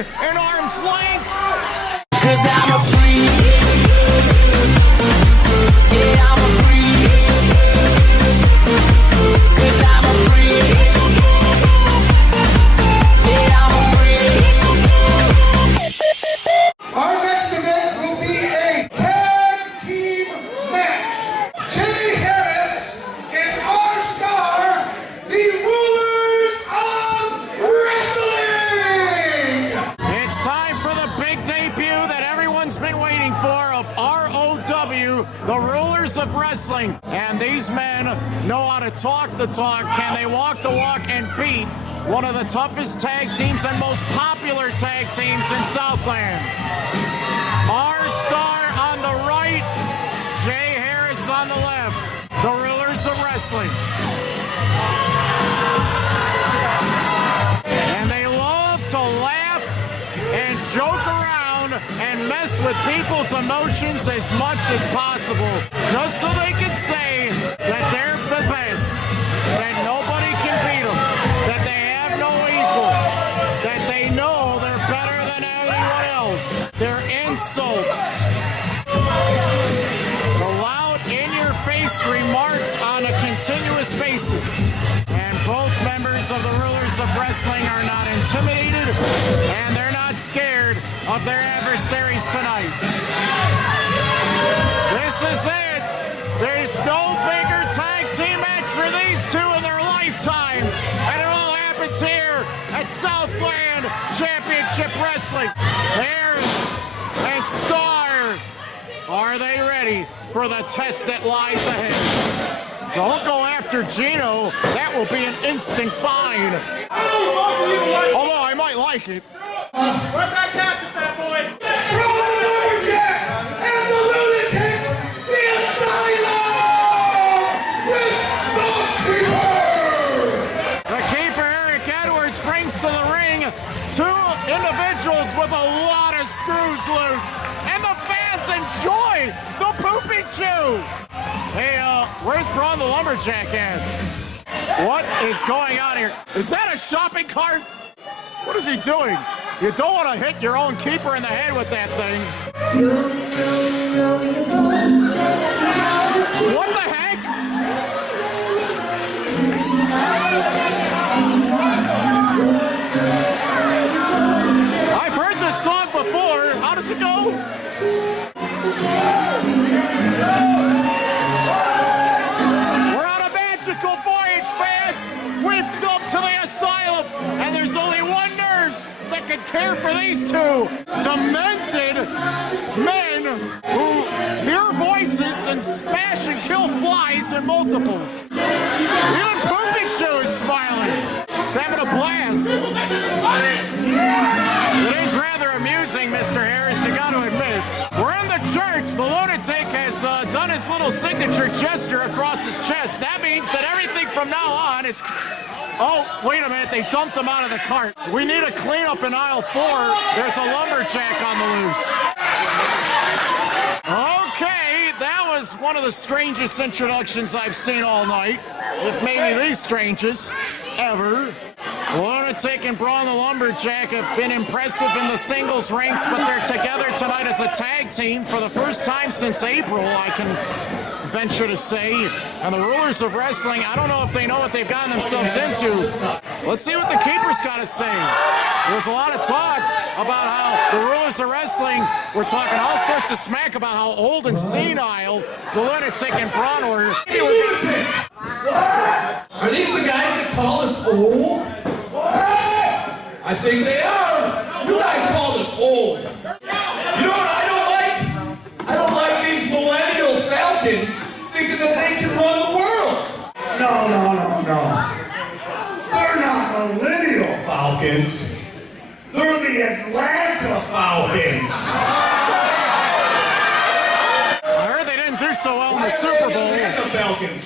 wrestling in arm's length. 'Cause I'm a freak. Yeah, I'm a freak. 'Cause I'm a freak. Yeah, I'm a freak. Our next event will be a tag team match. Jay Harris and R.O.W, the rulers of wrestling. It's time for the big debut that everyone's been waiting for of R.O.W, the rulers of wrestling. And these men know how to talk the talk. Can they walk the walk and beat one of the toughest tag teams and most popular tag teams in Southland? Starr on the right, Jay Harris on the left, the rulers of wrestling. And they love to laugh and joke around and mess with people's emotions as much as possible, just so they can say that they're the best, that nobody can beat them, that they have no equal, that they know they're better than anyone else. They're insults. The loud, in-your-face remarks on a continuous basis. And both members of the rulers of wrestling are not intimidated, and they're not scared of their adversaries tonight. This is it. There's no bigger tag team match for these two in their lifetimes. And it all happens here at Southland Championship Wrestling. There's and Starr. Are they ready for the test that lies ahead? Don't go after Gino. That will be an instant fine. Although I might like it. Where's that catch, fat boy? Brawn the Lumberjack and the Lunatic, the Asylum with the Keeper. The Keeper Erik Edwards brings to the ring two individuals with a lot of screws loose. And the fans enjoy the Poopeechoo. Hey, where's Brawn the Lumberjack at? What is going on here? Is that a shopping cart? What is he doing? You don't want to hit your own keeper in the head with that thing. What the heck? I've heard this song before. How does it go? We're on a magical voyage, fans. We've come to the Asylum, and there's only one nurse that can care for these two demented men who hear voices and smash and kill flies in multiples. Even Poopeechoo is smiling. He's having a blast. It is rather amusing, Mr. Harris, you got to admit. We're in the church. The Lunatic has done his little signature gesture across his chest. That means that everything from now on is... Oh, wait a minute, they dumped him out of the cart. We need a cleanup in aisle 4. There's a lumberjack on the loose. Okay, that was one of the strangest introductions I've seen all night. If maybe the strangest ever. Lunatic and Brawn the Lumberjack have been impressive in the singles ranks, but they're together tonight as a tag team for the first time since April, I can venture to say. And the rulers of wrestling, I don't know if they know what they've gotten themselves into. Let's see what the Keeper's got to say. There's a lot of talk about how the rulers of wrestling were talking all sorts of smack about how old and senile the Lunatic and Brawn were. Are these the guys that call us old? I think they are. You guys call us old. You know what I don't like? I don't like these millennial falcons thinking that they can run the world. No. They're not millennial Falcons. They're the Atlanta Falcons. I heard they didn't do so well in the Super Bowl. Atlanta Falcons.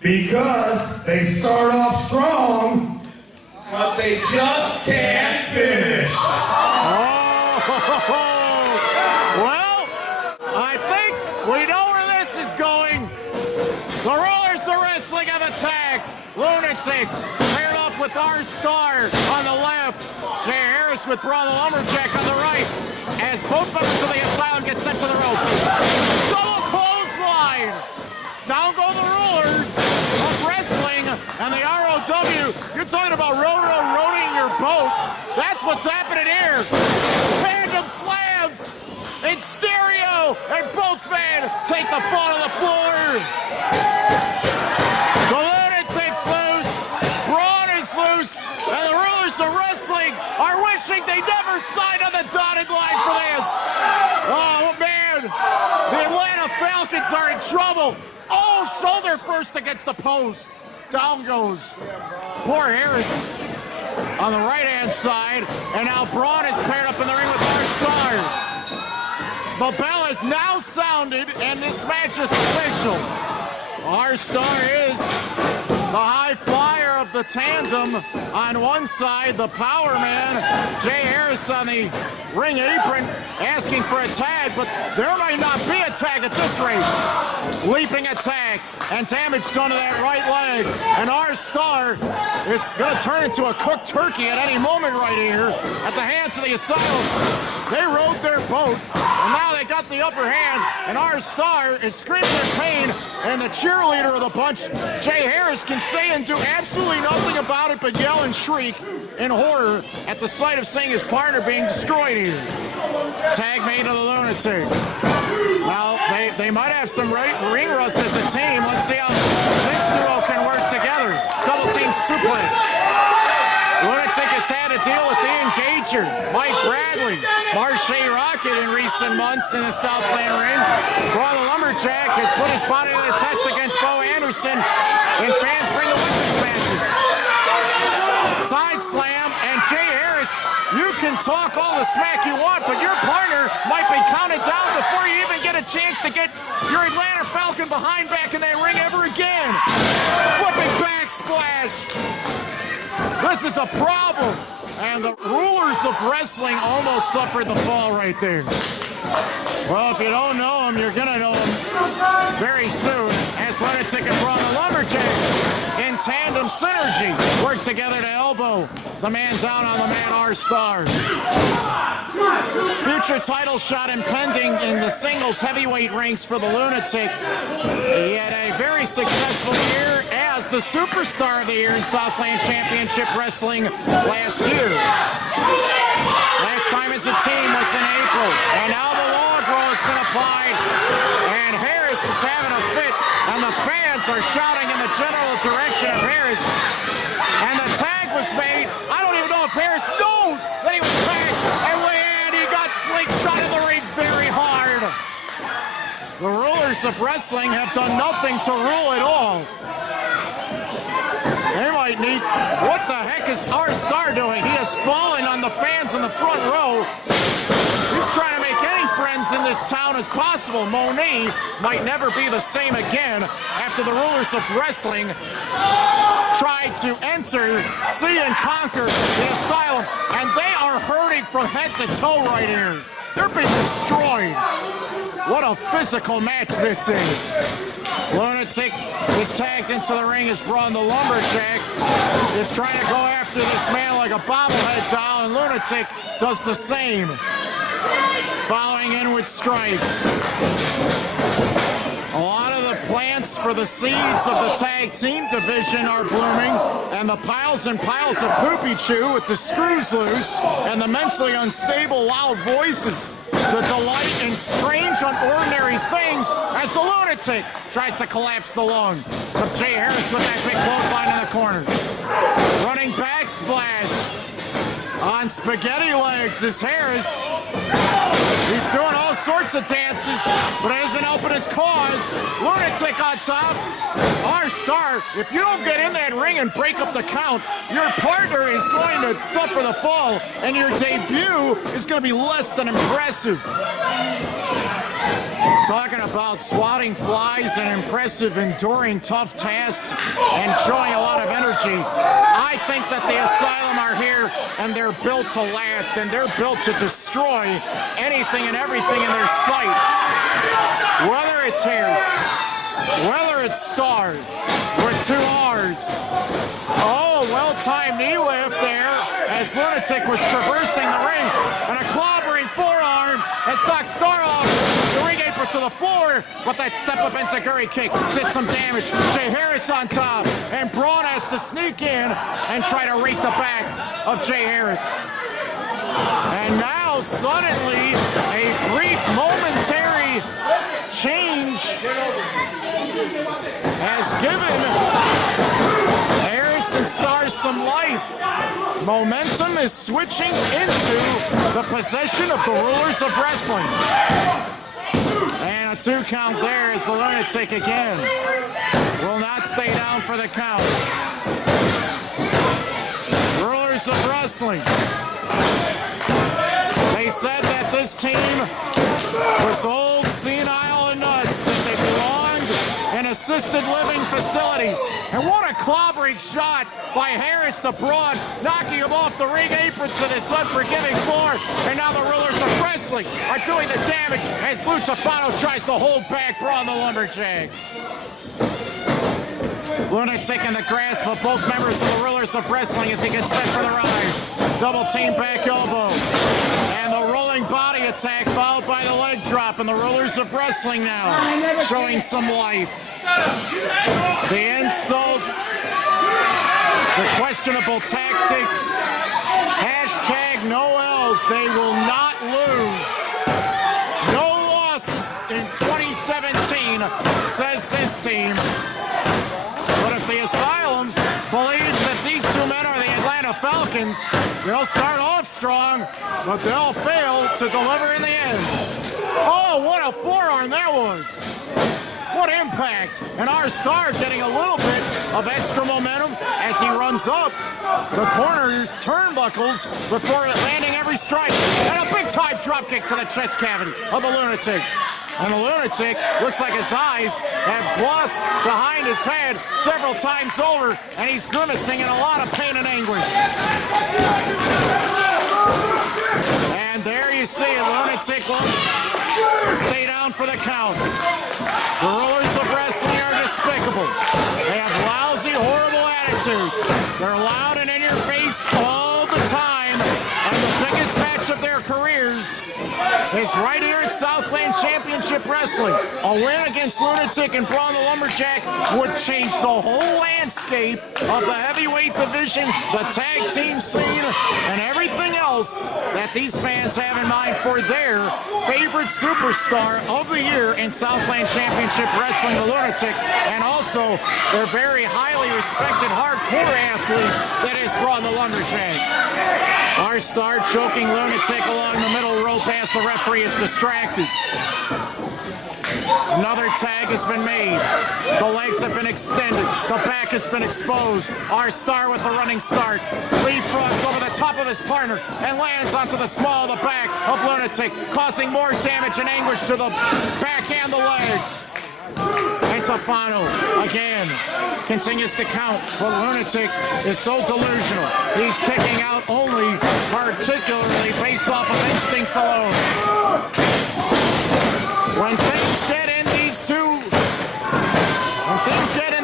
Because they start off strong, But they just can't finish. Well, I think we know where this is going. The rulers of wrestling have attacked. Lunatic paired up up with R.O.W on the left. Jay Harris with Brawn the Lumberjack on the right. As both members of the Asylum get sent to the ropes. Double clothesline. Down go the rulers of wrestling and the R.O.W. You're talking about roading your boat. That's what's happening here. Tandem slams in stereo, and both men take the fall to the floor. The Lunatic's loose, Brawn is loose, and the rulers of wrestling are wishing they never signed on the dotted line for this. Oh man, the Atlanta Falcons are in trouble. Oh, shoulder first against the post. Down goes poor Harris on the right-hand side, and now Brawn is paired up in the ring with R.O.W. The bell has now sounded, and this match is official. R.O.W is the high flyer of the tandem on one side, the power man, Jay Harris on the ring apron, asking for a tag, but there might not be a tag at this rate. Leaping attack, and damage done to that right leg, and R.O.W is going to turn into a cooked turkey at any moment right here at the hands of the Asylum. They rode their boat, and now they got the upper hand, and R.O.W is screaming in pain, and the cheerleader of the bunch, Jay Harris, can say and do absolutely nothing about it but yell and shriek in horror at the sight of seeing his partner being destroyed here. Tag made to the Lunatic. Well, they might have some ring rust as a team. Let's see how this duo can work together. Double team suplex. Lunatic has had to deal with the engager, Mike Bradley, Marche Rocket in recent months in the Southland ring. Brawn the Lumberjack has put his body to the test against Bo Anderson, and fans bring the witness matches. Side slam, and Jay Harris, you can talk all the smack you want, but your partner might be counted down before you even get a chance to get your Atlanta Falcon behind back in that ring ever again. Flipping back splash. This is a problem, and the rulers of wrestling almost suffered the fall right there. Well, if you don't know him, you're gonna know him very soon, as Lunatic and Brawn the Lumberjack in tandem synergy work together to elbow the man down on the man R.O.W. Future title shot impending in the singles heavyweight ranks for the Lunatic. He had a very successful year as the superstar of the year in Southland Championship Wrestling last year. Last time as a team was in April, and now the log roll has been applied, and Harris is having a fit, and the fans are shouting in the general direction of Harris, and the tag was made. I don't even know if Harris knows that he was tagged, and he got slingshot in the ring very hard. The rulers of wrestling have done nothing to rule at all. They might need, what the heck is R.O.W doing? He has fallen on the fans in the front row. He's trying to make any friends in this town as possible. Moni might never be the same again after the rulers of wrestling tried to enter, see and conquer the Asylum, and they are hurting from head to toe right here. They're being destroyed. What a physical match this is. Lunatic is tagged into the ring as Brawn the Lumberjack is trying to go after this man like a bobblehead doll, and Lunatic does the same, following in with strikes. A lot of the plants for the seeds of the tag team division are blooming, and the piles and piles of Poopeechoo with the screws loose and the mentally unstable loud voices, the delight in strange, unordinary things as the Lunatic tries to collapse the lung of Jay Harris with that big clothesline in the corner. Running back splash on spaghetti legs is Harris. He's doing all sorts of dances, but it isn't helping his cause. Lunatic on top. Starr, if you don't get in that ring and break up the count, your partner is going to suffer the fall, and your debut is going to be less than impressive. Talking about swatting flies and impressive, enduring tough tasks and showing a lot of energy. I think that the Asylum are here, and they're built to last, and they're built to destroy anything and everything in their sight. Whether it's Harris, whether it's Starr with 2 R's. Oh, well-timed knee lift there as Lunatic was traversing the ring, and a clobbering forearm has knocked Starr off the ring apron to the floor, but that step-up enziguri kick did some damage. Jay Harris on top, and Brawn has to sneak in and try to rake the back of Jay Harris. And now, suddenly, a brief momentary change has given Harris and Starr some life. Momentum is switching into the possession of the rulers of wrestling. And a 2 count there as the Lunatic again will not stay down for the count. Rulers of wrestling. They said that this team was old, senile, and nuts, that they belonged in assisted living facilities. And what a clobbering shot by Harris to Brawn, knocking him off the ring apron to this unforgiving floor. And now the rulers of wrestling are doing the damage as Lou Tafano tries to hold back Brawn the Lumberjack. Lunatic in the grasp of both members of the rulers of wrestling as he gets set for the ride. Double team back elbow. And the rolling body attack followed by the leg drop. And the rulers of wrestling now showing some life. The insults, the questionable tactics, hashtag no L's. They will not lose. No losses in 2017, says this team. But if the Asylum believes that these 2 men are the Atlanta Falcons, they'll start off strong, but they'll fail to deliver in the end. Oh, what a forearm that was. What impact. And our Starr getting a little bit of extra momentum as he runs up the corner turnbuckles before landing every strike. And a big-time dropkick to the chest cavity of the Lunatic. And the Lunatic looks like his eyes have glossed behind his head several times over, and he's grimacing in a lot of pain and anguish. And there you see it, Lunatic will stay down for the count. The rulers of wrestling are despicable. They have lousy, horrible attitudes. They're loud and in your face all the time, and the biggest match of their careers is right here at Southland Championship Wrestling. A win against Lunatic and Brawn the Lumberjack would change the whole landscape of the heavyweight division, the tag team scene, and everything else that these fans have in mind for their favorite superstar of the year in Southland Championship Wrestling, the Lunatic, and also their very highly respected hardcore athlete that is Brawn the Lumberjack. Our Starr choking Lunatic along the middle rope as the referee is distracted. Another tag has been made. The legs have been extended. The back has been exposed. Our Starr with the running start. Leapfrogs over the top of his partner and lands onto the small of the back of Lunatic, causing more damage and anguish to the back and the legs. And Tafano again continues to count, but Lunatic is so delusional. He's kicking out only particularly based off of instincts alone. When things get in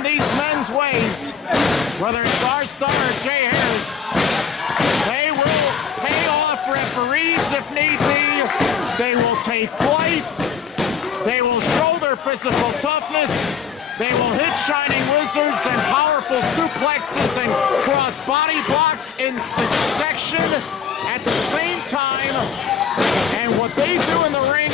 these men's ways, whether it's our Starr or Jay Harris, they will pay off referees if need be. They will take flight. They will show their physical toughness. They will hit shining wizards and powerful suplexes and cross body blocks in succession at the same time. And what they do in the ring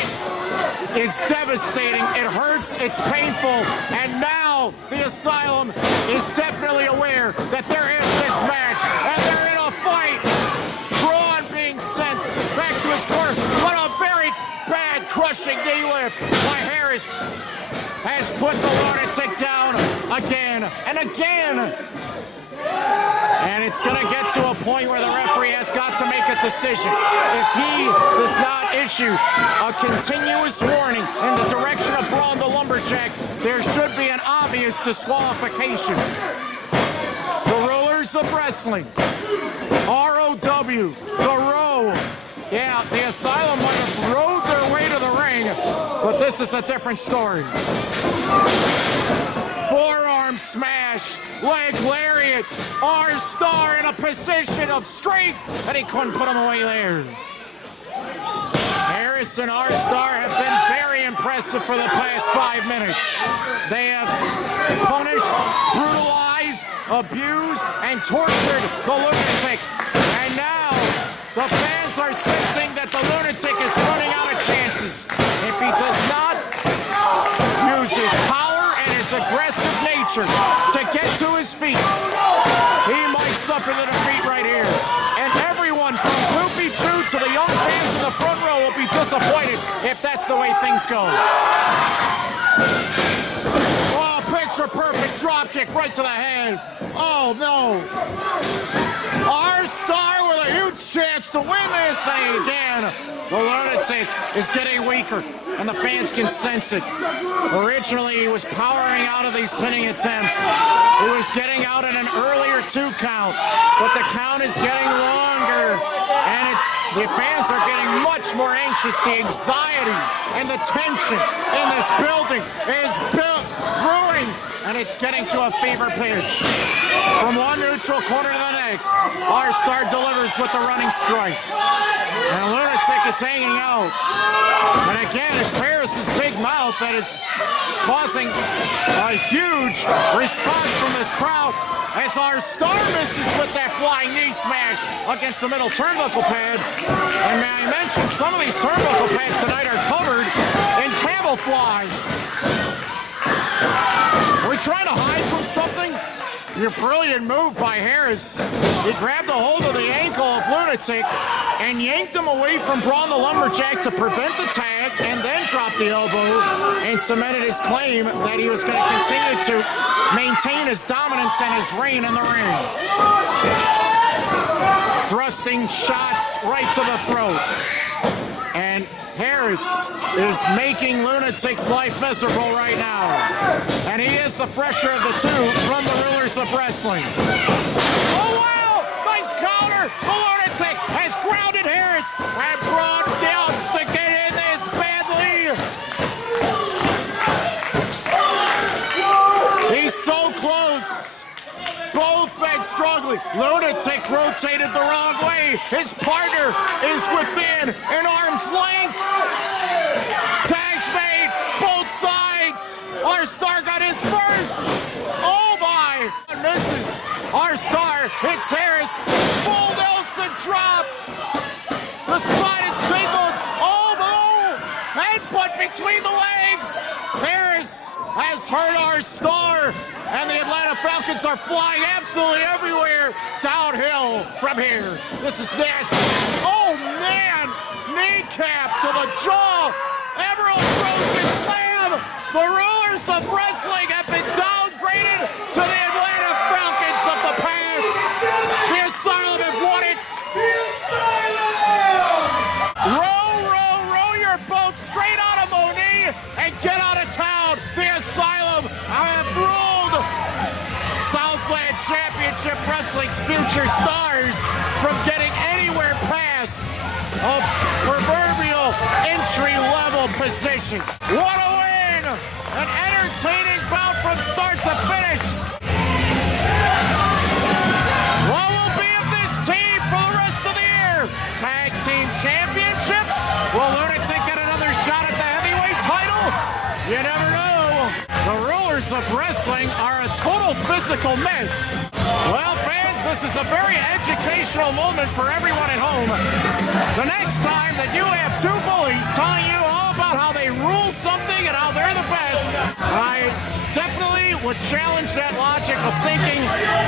is devastating. It hurts, it's painful, and now the Asylum is definitely aware that they're in this match, and they're in a fight. Brawn being sent back to his corner, but a very bad crushing knee lift by Harris has put the Lunatic down again and again. And it's going to get to a point where the referee has got to make a decision. If he does not issue a continuous warning in the direction of Brawn the Lumberjack, there should be an obvious disqualification. The rulers of wrestling, R.O.W, the row. Yeah, the Asylum might have rode their way to the ring, but this is a different story. Forearm smash, leg lariat, R.O.W in a position of strength, and he couldn't put him away there. Harris and R.O.W have been very impressive for the past 5 minutes. They have punished, brutalized, abused, and tortured the Lunatic. And now the fans are sensing that the Lunatic is running out of chances. If he does not use his power and his aggressive nature to get to his feet, he might suffer the defeat right here. And everyone from Poopeechoo to the young fans in the front row will be disappointed if that's the way things go. Oh, picture perfect drop kick right to the head. Oh no. R.O.W with a huge chance to win this, and again, the Lunatic is getting weaker, and the fans can sense it. Originally, he was powering out of these pinning attempts. He was getting out in an earlier 2 count, but the count is getting longer, and the fans are getting much more anxious. The anxiety and the tension in this building is brewing, and it's getting to a fever pitch. From one neutral corner to the next, R.O.W delivers with the running strike. And Lunatic is hanging out. And again, it's Harris's big mouth that is causing a huge response from this crowd as R.O.W misses with that flying knee smash against the middle turnbuckle pad. And may I mention, some of these turnbuckle pads tonight are covered in camouflage. Are we trying to hide from something? Your brilliant move by Harris. He grabbed a hold of the ankle of Lunatic and yanked him away from Brawn the Lumberjack to prevent the tag, and then dropped the elbow and cemented his claim that he was going to continue to maintain his dominance and his reign in the ring. Thrusting shots right to the throat. And Harris is making Lunatic's life miserable right now. And he is the fresher of the two from the rulers of wrestling. Oh, wow! Nice counter! The Lunatic has grounded Harris and Brawn wants to get in this badly. He's so close. Both men struggling. Lunatic rotated the wrong way. His partner is within an arm's length. Tags made, both sides. R.O.W got his first. Oh my! Misses. R.O.W hits Harris. Full Nelson drop. The spine is tingled. Oh no! Headbutt between the legs. Harris has hurt R.O.W, and the Atlanta Falcons are flying absolutely everywhere downhill from here. This is nasty. Oh man! Kneecap to the jaw. Emerald Frozen Slam. The rulers of wrestling have been downgraded to the Atlanta Falcons of the past. The Asylum have won it. The Asylum! Row your boat straight out of Moni and get out of town. The Asylum have ruled Southland Championship Wrestling's future stars from getting anywhere past a proverbial entry-level position. What a win! An entertaining bout from start to finish. What will be of this team for the rest of the year? Tag Team Championships? Will Lunatic get another shot at the heavyweight title? You never know. The rulers of wrestling are a total physical mess. Well, fans, this is a very educational moment for everyone at home. The next time that you have two bullies telling you all about how they rule something and how they're the best, I definitely would challenge that logic of thinking,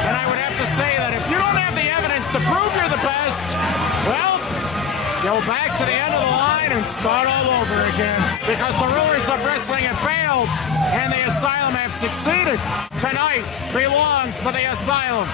and I would have to say that if you don't have the evidence to prove you're the best, well, go back to the end of the line and start all over again. Because the rulers of wrestling have failed, and the Asylum have succeeded. Tonight belongs to the Asylum.